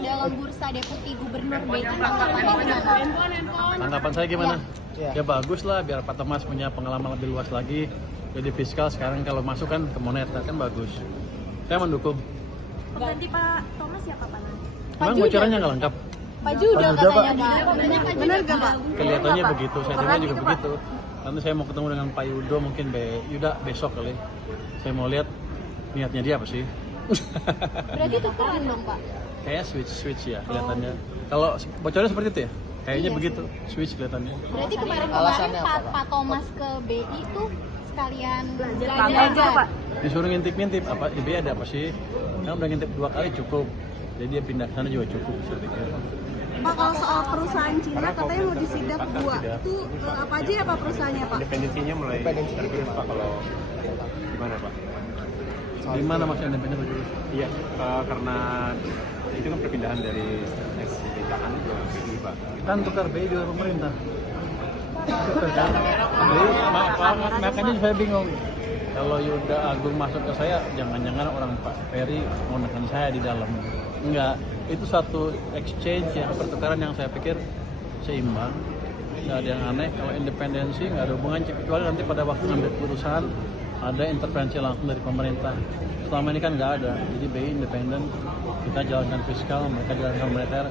dalam bursa deputi gubernur BI tanggapannya gimana? Tanggapan saya gimana? Ya bagus lah, biar Pak Thomas punya pengalaman lebih luas lagi. Jadi fiskal sekarang kalau masuk kan ke moneter kan bagus. Saya mendukung. Pengganti Pak Thomas siapa Pak nanti? Memang bocorannya nggak lengkap. Pak Judo katanya Pak. Benar nggak Pak? Kelihatannya begitu, saya dengar juga Pak. begitu. Nanti saya mau ketemu dengan Pak Yudo, mungkin Yuda besok kali. Saya mau lihat niatnya dia apa sih. Berarti tukeran dong Pak? Kayak switch ya kelihatannya. Kalau bocornya seperti itu ya? Kayaknya begitu, switch kelihatannya. Berarti kemarin Pak Thomas ke BI itu sekalian Belanja Pak. Disuruh ngintip-ngintip, apa di BI ada apa sih? Kan udah ngintip 2 kali cukup. Jadi dia pindah ke sana juga cukup, saya pikir. Pak, kalau soal perusahaan Cina katanya mau disidak 2, itu apa aja ya Pak perusahaannya Pak? Independensinya mulai tergerus Pak, kalau gimana Pak? Di mana maksudnya independen tergerus? Iya, karena itu kan perpindahan dari SDKAN ke BI Pak. Kan tukar BI juga pemerintah. Tukar kan? Jadi makanya saya bingung. Kalau Yuda Agung masuk ke saya, jangan-jangan orang Pak Ferry mau menekan saya di dalam. Enggak, itu satu exchange ya, pertukaran yang saya pikir seimbang. Nggak ada yang aneh. Kalau independensi nggak ada hubungan, kecuali nanti pada waktu ngambil keputusan ada intervensi langsung dari pemerintah. Selama ini kan nggak ada. Jadi BI independen, kita jalankan fiskal, mereka jalankan moneter,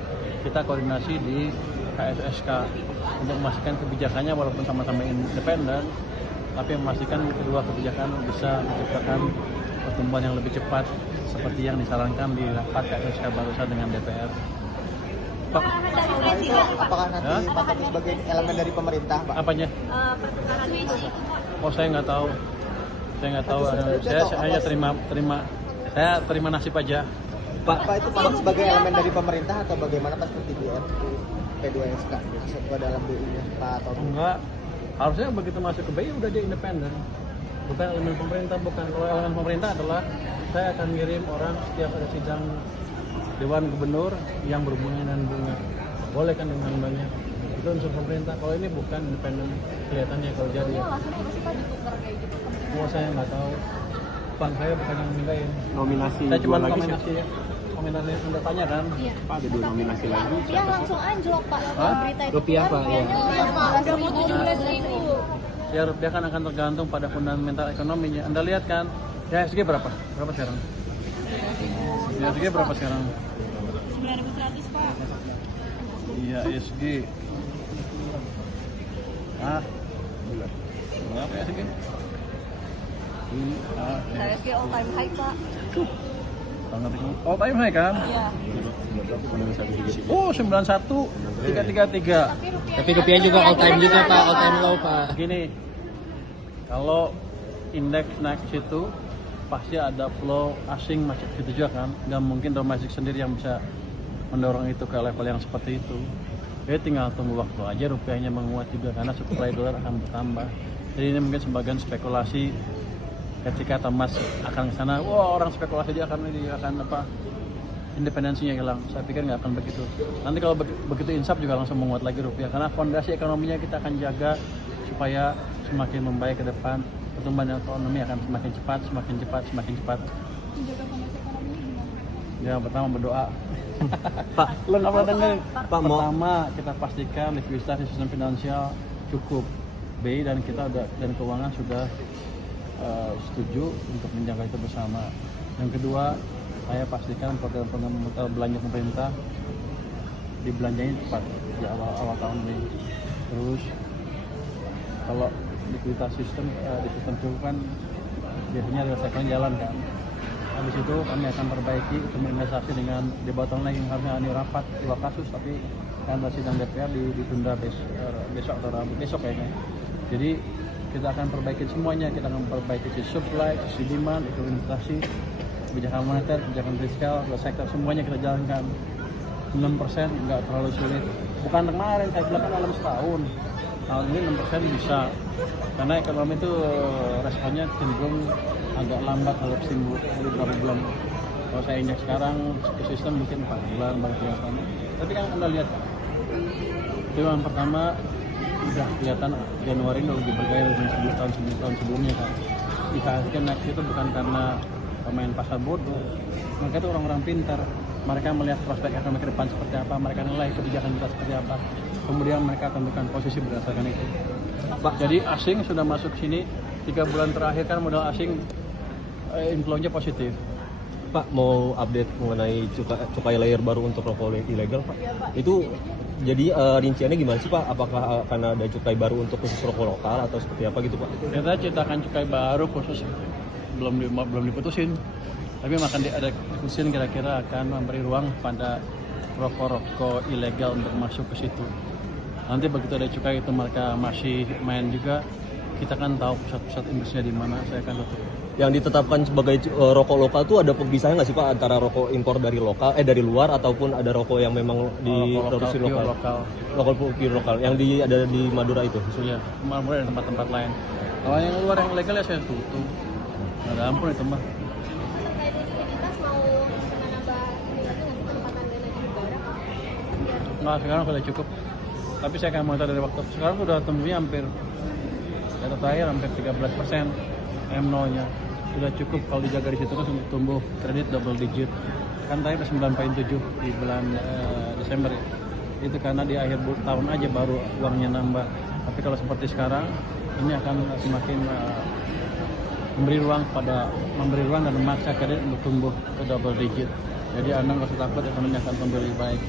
kita koordinasi di KSSK untuk memastikan kebijakannya walaupun sama-sama independen, tapi memastikan kedua kebijakan bisa menciptakan pertumbuhan yang lebih cepat seperti yang disarankan di rapat KSSK barusan dengan DPR. Pak, Apakah nanti Pak Thomas sebagai elemen dari pemerintah, Pak? apanya? Pertukaran switch itu Pak. Oh, saya nggak tahu. Saya nggak tahu. Saya hanya terima nasib aja. Pak itu masuk sebagai elemen dari pemerintah atau bagaimana Pak seperti di P2SK masuk ke dalam BI-nya Pak Thomas? Enggak. Harusnya begitu masuk ke BI udah dia independen. Bukan elemen pemerintah, bukan. Kalau elemen pemerintah adalah saya akan ngirim orang setiap ada sidang Dewan Gubernur yang berhubungan dengan bunga. Boleh kan dengan banyak. Itu unsur pemerintah. Kalau ini bukan independen, kelihatannya kalau jadi. Alasannya apa sih Pak ditukar kayak gitu? Oh, saya nggak tahu. Pan saya bukan yang mindahin. Nominasi Saya cuma dua lagi kombinasi ya. Kombinasi yang Anda tanya kan. Iya. Pak, ada 2 nominasi lagi. Rupiah Siapa sih? langsung anjlok Pak. Hah? Berita itu Rupiah, Pak, ya. Rupiahnya 17.000. Ya rupiah kan akan tergantung pada fundamental ekonominya. Anda lihat kan, ya SG berapa? Berapa sekarang? Ya SG berapa sekarang? 9.100 Pak. Iya SG. Ah, berapa SG? HSG all time high Pak. Banget ini. Oh time high kan? Iya. Oh 91 333. Tapi rupiah juga all time juga Pak, all time low Pak. Gini, kalau indeks naik ke situ pasti ada flow asing masuk ke situ juga kan, nggak mungkin domestik sendiri yang bisa mendorong itu ke level yang seperti itu. Jadi tinggal tunggu waktu aja rupiahnya menguat juga karena supply dolar akan bertambah. Jadi ini mungkin sebagian spekulasi ketika Thomas akan ke sana, wah orang spekulasi dia akan apa independensinya hilang. Saya pikir nggak akan begitu. Nanti kalau begitu insaf juga langsung menguat lagi rupiah karena fondasi ekonominya kita akan jaga supaya semakin membaik ke depan. Pertumbuhan ekonomi akan semakin cepat. Menjaga fondasi ekonominya gimana? Ya pertama berdoa. Pak, Lo nggak pernah dengar? Pak, mau Pertama kita pastikan likuiditas di sistem finansial cukup. BI dan kita dan keuangan sudah setuju untuk menjaga itu bersama. Yang kedua, saya pastikan program-program belanja pemerintah dibelanjain cepat di awal tahun ini. Terus kalau likuiditas di sistem cukup kan biasanya realisasinya jalan kan. Habis itu kami akan perbaiki untuk investasi dengan debottleneck yang harusnya ini rapat 2 kasus tapi karena sidang DPR ditunda besok atau besok kayaknya. Jadi kita akan perbaiki semuanya, kita akan perbaiki sisi supply, sisi demand, itu inflasi, kebijakan moneter, kebijakan fiskal, sektor semuanya kita jalankan. 6% nggak terlalu sulit. Bukan kemarin, saya bilang kan dalam setahun. Tahun ini 6% bisa. Karena ekonomi itu responnya cenderung agak lambat kalau timbul beberapa bulan. Kalau saya injak sekarang ke sistem mungkin 4 bulan, baru kelihatan. Tapi kan Anda lihat, itu yang pertama udah kelihatan Januari ini lebih bergaya dari 10 tahun sebelumnya kan. Dihasilkan naik itu bukan karena pemain pasar bodoh, mereka itu orang-orang pintar mereka melihat prospek ekonomi ke depan seperti apa, mereka nilai kebijakan kita seperti apa, kemudian mereka tentukan posisi berdasarkan itu. Jadi asing sudah masuk sini 3 bulan terakhir kan modal asing inflow-nya positif. Pak, mau update mengenai cukai layer baru untuk rokok ilegal, Pak? Itu jadi rinciannya gimana sih, Pak? Apakah akan ada cukai baru untuk khusus rokok lokal atau seperti apa gitu, Pak? Kita ciptakan cukai baru khusus belum diputusin, tapi ada diskusi kira-kira akan memberi ruang pada rokok-rokok ilegal untuk masuk ke situ. Nanti begitu ada cukai itu mereka masih main juga, kita kan tahu pusat-pusat industri di mana, saya akan tutup. Yang ditetapkan sebagai rokok lokal tuh ada pemisahnya nggak sih, Pak, antara rokok impor dari dari luar ataupun ada rokok yang memang diproduksi lokal? Lokal pure lokal yang ada di Madura itu. Iya, Madura dan tempat-tempat lain. Kalau yang luar yang ilegal ya saya tutup. Ada ampun itu mah. Terkait likuiditas mau menambah ini lagi nggak sih penempatan dana di negara, Pak? Nah, sekarang sudah cukup. Tapi saya akan monitor dari waktu sekarang sudah tumbuhnya hampir data terakhir hampir 13% M0-nya. Sudah cukup kalau dijaga di situ kan untuk tumbuh kredit double digit. Kan tadi 9,7 di bulan Desember ya. Itu karena di akhir tahun aja baru uangnya nambah. Tapi kalau seperti sekarang ini akan semakin memberi ruang dan memaksa kredit untuk tumbuh ke double digit. Jadi Anda nggak usah takut ekonomi akan tumbuh lebih baik.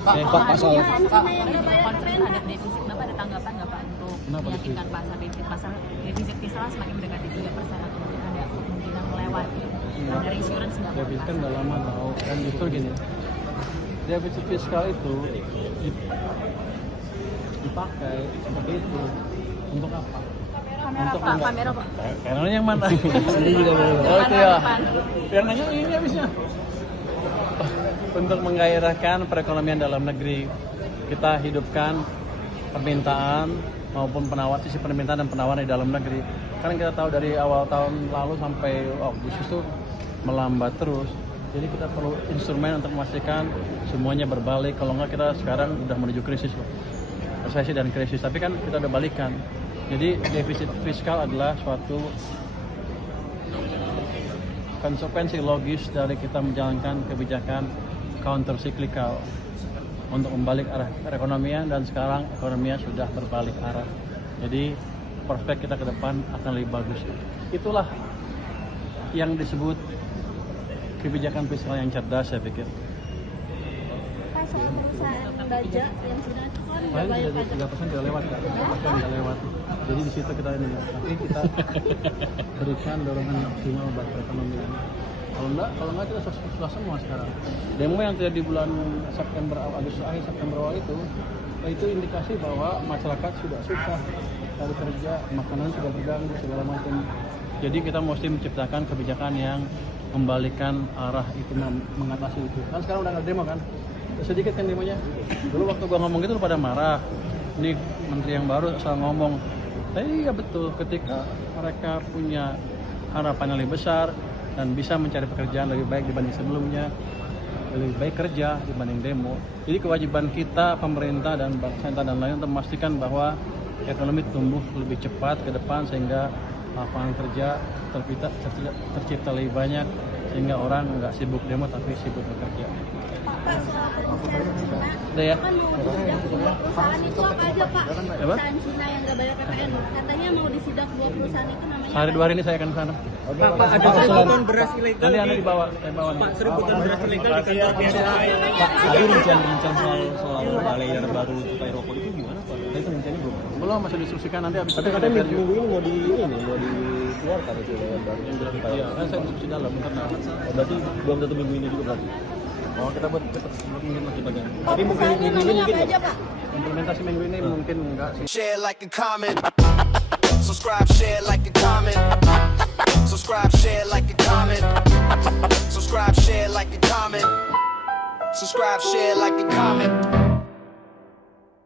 Pak, confident terhadap defisit, Bapak ada tanggapan nggak Pak untuk meyakinkan pasar defisit fiskal semakin mendekati 3% atau mungkin ada kemungkinan melewati dari insurance nggak? Defisit kan udah lama tahu kan justru gini, defisit fiskal itu dipakai seperti itu untuk apa? Kamera Pak. Kameranya yang mana? Sendiri juga boleh. Oh itu ya. Yang nanya ini habisnya. Untuk menggairahkan perekonomian dalam negeri, kita hidupkan permintaan maupun sisi permintaan dan penawaran di dalam negeri. Kan kita tahu dari awal tahun lalu sampai Agustus itu melambat terus. Jadi kita perlu instrumen untuk memastikan semuanya berbalik. Kalau enggak kita sekarang udah menuju krisis, resesi dan krisis. Tapi kan kita udah balikan. Jadi defisit fiskal adalah suatu konsekuensi logis dari kita menjalankan kebijakan counter cyclical untuk membalik arah perekonomian, dan sekarang ekonominya sudah berbalik arah. Jadi prospek kita ke depan akan lebih bagus. Itulah yang disebut kebijakan fiskal yang cerdas, saya pikir. Pak, soal perusahaan baja yang Cina itu kan udah bayar pajak. 3% sudah lewat, Kak. 3% sudah lewat. Jadi di situ kita tapi kita berikan dorongan maksimal buat perekonomian. Kalau enggak kita susah semua sekarang. Demo yang terjadi di bulan September, Agustus akhir September awal itu indikasi bahwa masyarakat sudah susah cari kerja, makanan sudah terganggu segala macam. Jadi kita mesti menciptakan kebijakan yang membalikan arah itu, mengatasi itu. Kan sekarang udah nggak demo kan? Sedikit kan demonya. Dulu waktu gua ngomong gitu pada marah. Ini menteri yang baru asal ngomong. Tapi ya betul, ketika mereka punya harapan yang lebih besar dan bisa mencari pekerjaan lebih baik dibanding sebelumnya, lebih baik kerja dibanding demo. Jadi kewajiban kita, pemerintah dan bank sentral dan lain untuk memastikan bahwa ekonomi tumbuh lebih cepat ke depan sehingga lapangan kerja tercipta lebih banyak, sehingga orang nggak sibuk demo tapi sibuk bekerja. Pak, soal perusahaan Cina, Ya. kan mau disidak 2 perusahaan itu apa aja Pak? Apa? Perusahaan Cina yang nggak bayar KPN, katanya mau disidak 2 perusahaan itu namanya. Sehari 2 hari ini saya akan ke sana. Pak, ada 1 ton beras ilegal. Nanti Anda dibawa, saya bawa. Pak, 1 ton beras ilegal di kantor PSI. Pak, tadi rincian soal layer baru cukai rokok itu gimana, Pak? Tadi kan rinciannya Belum, masih diskusikan nanti habis. Tapi katanya minggu ini mau dikeluarkan itu layer baru. Iya, kan saya diskusi dalam internal. Berarti belum tentu minggu ini juga berarti. Oh, kita buat mungkin masih bagian. Tapi mungkin minggu ini mungkin apa aja Pak? Implementasi minggu ini mungkin enggak sih. Share, like, and comment. Subscribe, share, like, and comment. Subscribe, share, like, and comment. Subscribe, share, like, and comment. Subscribe, share, like, and comment.